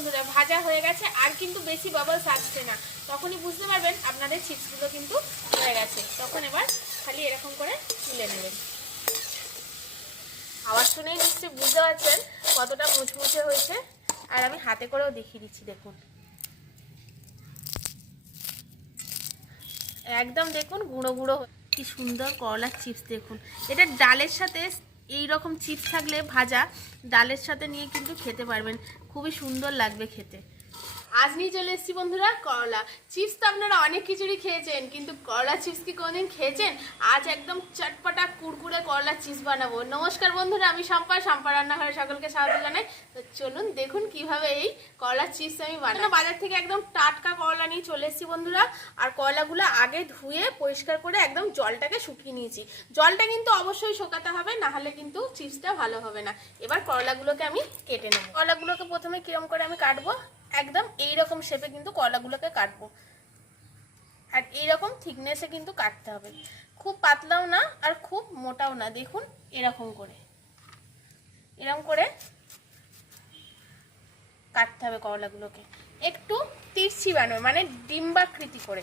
বন্ধুরা ভাজা হয়ে গেছে, আর কিন্তু বেশি বাবলস আসছে না। তখনই বুঝতে পারবেন আপনাদের চিপসগুলো কিন্তু হয়ে গেছে। তখন এবার খালি এরকম করে তুলে নেবেন। আওয়াজ শুনেই নিশ্চয়ই বুঝতে পারছেন কতটা মুচমুচে হয়েছে। আর আমি হাতে করেও দেখিয়ে দিচ্ছি, দেখুন একদম দেখুন গুঁড়ো গুঁড়ো। কি সুন্দর করলার চিপস দেখুন। এটা ডালের সাথে এই রকম চিপস থাকলে ভাজা ডালের সাথে নিয়ে কিন্তু খেতে পারবেন, খুবই সুন্দর লাগবে খেতে। আজ নিয়ে চলে এসেছি বন্ধুরা করলা চিপস। তো আপনারা অনেক কিছুরই খেয়েছেন, কিন্তু করলা চিপস কি কোনোদিন খেয়েছেন? আজ একদম চটপটা কুরকুরে করলা চিপস বানাবো। নমস্কার বন্ধুরা, আমি শম্পা রান্নাঘরে সকলকে স্বাগত জানাই। তো চলুন দেখুন কিভাবে এই করলা চিপস আমি বানাবো। বাজার থেকে একদম টাটকা করলা নিয়ে চলে এসেছি বন্ধুরা। আর করলাগুলো আগে ধুয়ে পরিষ্কার করে একদম জলটাকে শুকিয়ে নিয়েছি। জলটা কিন্তু অবশ্যই শুকাতে হবে, না হলে কিন্তু চিপসটা ভালো হবে না। এবার করলাগুলোকে আমি কেটে নেব। করলাগুলোকে প্রথমে কিরম করে আমি কাটবো, একদম এইরকম শেপে কিন্তু করলাগুলোকে কাটবো। আর এইরকম থিকনেসে কিন্তু কাটতে হবে, খুব পাতলাও না আর খুব মোটাও না। দেখুন এরকম করে কাটতে হবে করলাগুলোকে। একটু তিরছি বানাবে, মানে ডিম্বাকৃতি করে।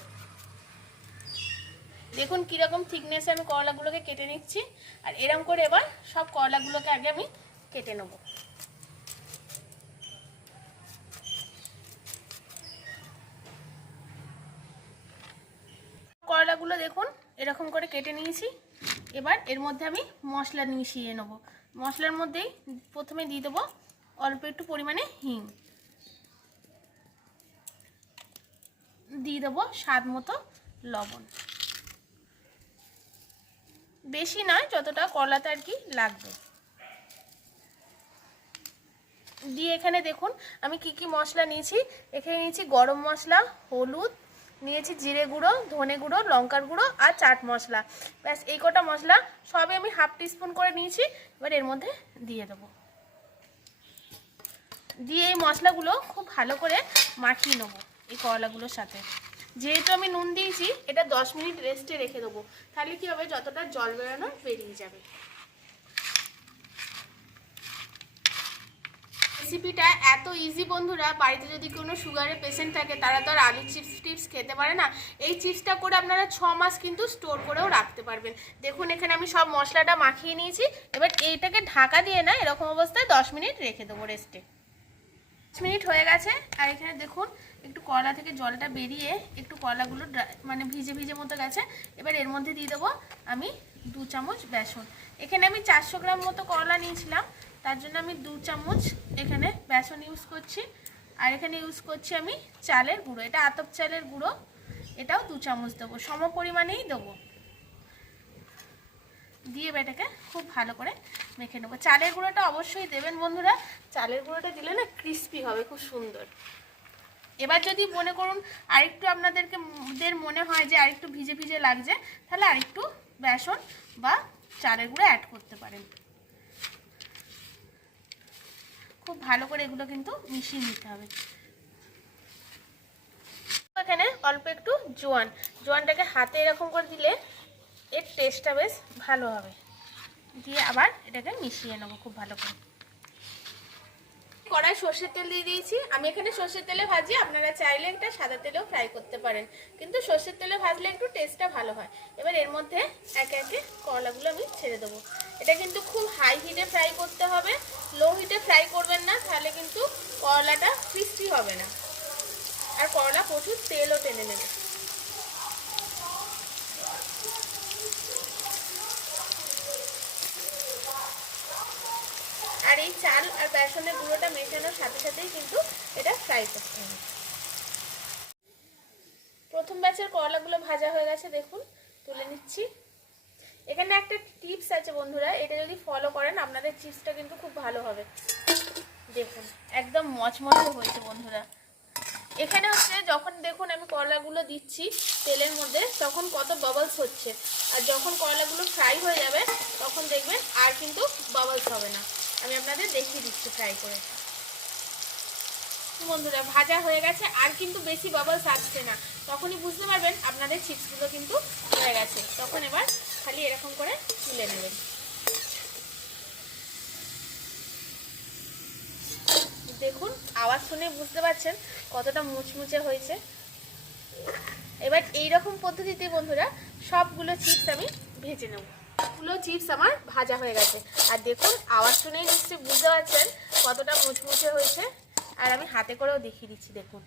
দেখুন কিরকম থিকনেসে আমি করলাগুলোকে কেটে নিচ্ছি। আর এরকম করে এবার সব করলাগুলোকে আগে আমি কেটে নেব। করলাগুলো দেখুন এরকম করে কেটে নিয়েছি। এবার এর মধ্যে আমি মশলা মিশিয়ে নেব। মশলার মধ্যেই প্রথমে দিয়ে দেবো অল্প একটু পরিমাণে হিং, দিয়ে দেবো স্বাদ মতো লবণ, বেশি নয় যতটা করলাতে আর কি লাগবে। দিয়ে এখানে দেখুন আমি কি কি মশলা নিয়েছি। এখানে নিয়েছি গরম মশলা, হলুদ নিয়েছি, জিরে গুঁড়ো, ধনে গুঁড়ো, লঙ্কার গুঁড়ো আর চাট মশলা। ব্যাস এই কটা মশলা সবই আমি হাফ টিস্পুন করে নিয়েছি। এবার এর মধ্যে দিয়ে দেবো। দিয়ে এই মশলাগুলো খুব ভালো করে মাখিয়ে নেবো এই করলাগুলোর সাথে। যেহেতু আমি নুন দিয়েছি, এটা 10 মিনিট রেস্টে রেখে দেবো। তাহলে কি হবে, যতটা জল বেরোনো বেরিয়ে যাবে। রেসিপিটা এত ইজি বন্ধুরা, বাড়িতে যদি কোনো সুগারের পেশেন্ট থাকে তারা তো আর আলু চিপস টিপস খেতে পারে না। এই চিপসটা করে আপনারা 6 মাস কিন্তু স্টোর করেও রাখতে পারবেন। দেখুন এখানে আমি সব মশলাটা মাখিয়ে নিয়েছি। এবার এইটাকে ঢাকা দিয়ে না এরকম অবস্থায় 10 মিনিট রেখে দেবো রেস্টে। 10 মিনিট হয়ে গেছে। আর এখানে দেখুন একটু করলা থেকে জলটা বেরিয়ে একটু করলাগুলো মানে ভিজে ভিজে মতো গেছে। এবার এর মধ্যে দিয়ে দেবো আমি 2 চামচ বেসন। এখানে আমি 400 গ্রাম মতো করলা নিয়েছিলাম, তার জন্য আমি 2 চামচ এখানে বেসন ইউজ করছি। আর এখানে ইউজ করছি আমি চালের গুঁড়ো, এটা আতপ চালের গুঁড়ো, এটাও 2 চামচ দেবো, সম পরিমাণেই দেবো। দিয়ে এটাকে খুব ভালো করে মেখে নেবো। চালের গুঁড়োটা অবশ্যই দেবেন বন্ধুরা, চালের গুঁড়োটা দিলে না ক্রিস্পি হবে, খুব সুন্দর। এবার যদি মনে করুন আরেকটু আপনাদেরকে মনে হয় যে আরেকটু ভিজে ভিজে লাগছে, তাহলে আরেকটু বেসন বা চালের গুঁড়ো অ্যাড করতে পারেন। খুব ভালো করে এগুলো কিন্তু মিশিয়ে নিতে হবে। এখানে অল্প একটু জোয়ানটাকে হাতে এরকম করে দিলে এর টেস্টটা বেশ ভালো হবে। দিয়ে আবার এটাকে মিশিয়ে নেবো খুব ভালো করে। কড়াই সর্ষের তেল দিয়ে দিয়েছি। আমি এখানে সর্ষের তেলে ভাজি, আপনারা চাইলে একটা সাদা তেলেও ফ্রাই করতে পারেন, কিন্তু সর্ষের তেলে ভাজলে একটু টেস্টটা ভালো হয়। এবার এর মধ্যে একে একে করলাগুলো আমি ছেড়ে দেবো। এটা কিন্তু খুব হাই হিটে ফ্রাই করতে হবে, লো হিটে ফ্রাই করবেন না, তাহলে কিন্তু করলাটা ক্রিস্পি হবে না। আর করলা প্রচুর তেলও টেনে নেবে। আর এই চাল আর বেসনের গুঁড়োটা মেশানোর সাথে সাথেই কিন্তু এটা ফ্রাই করতে হবে। প্রথম ব্যাচের করলাগুলো ভাজা হয়ে গেছে, দেখুন তুলে নিচ্ছি। এখানে একটা টিপস আছে বন্ধুরা, এটা যদি ফলো করেন আপনাদের চিপসটা কিন্তু খুব ভালো হবে। দেখুন একদম মচমচে হয়েছে বন্ধুরা। এখানে হচ্ছে যখন দেখুন আমি করলাগুলো দিচ্ছি তেলের মধ্যে, তখন কত বাবলস হচ্ছে। আর যখন করলাগুলো ফ্রাই হয়ে যাবে তখন দেখবেন আর কিন্তু বাবলস হবে না। আমি আপনাদের দেখিয়ে দিচ্ছি ফ্রাই করে। বন্ধুরা ভাজা হয়ে গেছে, আর কিন্তু বেশি বাবলস আসছে না। তখনই বুঝতে পারবেন আপনাদের চিপসগুলো কিন্তু হয়ে গেছে। তখন এবার খালি এরকম করে তুলে নেবেন। দেখুন আওয়াজ শুনে বুঝতে পারছেন কতটা মুচমুচে হয়েছে। এবার এইরকম পদ্ধতিতে বন্ধুরা সবগুলো চিপস আমি ভেজে নেব। সবগুলো চিপস আমার ভাজা হয়ে গেছে। আর দেখুন আওয়াজ শুনেই নিশ্চয়ই বুঝতে পারছেন কতটা মুচমুচে হয়েছে। আর আমি হাতে করেও দেখিয়ে দিচ্ছি, দেখুন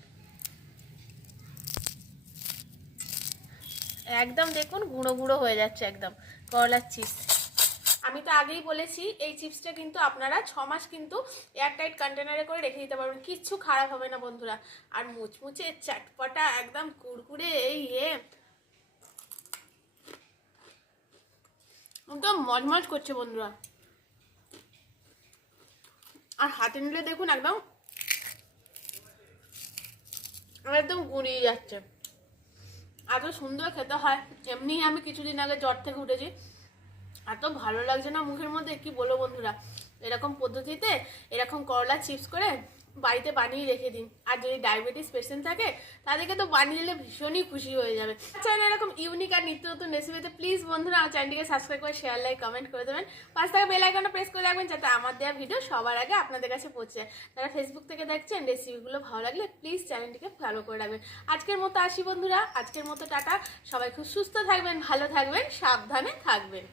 একদম দেখুন গুঁড়ো গুঁড়ো হয়ে যাচ্ছে একদম করলার চিপস। আমি তো আগেই বলেছি এই চিপসটা কিন্তু আপনারা 6 মাস কিন্তু এয়ারটাইট কন্টেনারে করে রেখে দিতে পারবেন, কিচ্ছু খারাপ হবে না বন্ধুরা। আর মুচমুচে চটপটা একদম কুড়কুড়ে এই একদম মজমজ করছে বন্ধুরা। আর হাতে নিলে দেখুন একদম একদম গুঁড়িয়ে যাচ্ছে, এত সুন্দর খেতে হয়। এমনি আমি কিছুদিন আগে জ্বর থেকে উঠেছি, এত ভালো লাগছে না মুখের মধ্যে, কি বলবো বন্ধুরা। এরকম পদ্ধতিতে এরকম করলা চিপস করে বাড়িতে বানিয়ে রেখে দিন। আর যদি ডায়াবেটিস পেশেন্ট থাকে তাদেরকে তো বানিয়ে দিলে ভীষণই খুশি হয়ে যাবে। চ্যানেল এরকম ইউনিক আর নিত্য নতুন রেসিপিতে প্লিজ বন্ধুরা আমার চ্যানেলটিকে সাবস্ক্রাইব করে শেয়ার লাইক কমেন্ট করে দেবেন। পাশ থেকে বেল আইকনটা প্রেস করে রাখবেন যাতে আমার দেওয়া ভিডিও সবার আগে আপনাদের কাছে পৌঁছে যায়। যারা ফেসবুক থেকে দেখছেন রেসিপিগুলো ভালো লাগলে প্লিজ চ্যানেলটিকে ফলো করে রাখবেন। আজকের মতো আসি বন্ধুরা, আজকের মতো টাটা। সবাই খুব সুস্থ থাকবেন, ভালো থাকবেন, সাবধানে থাকবেন।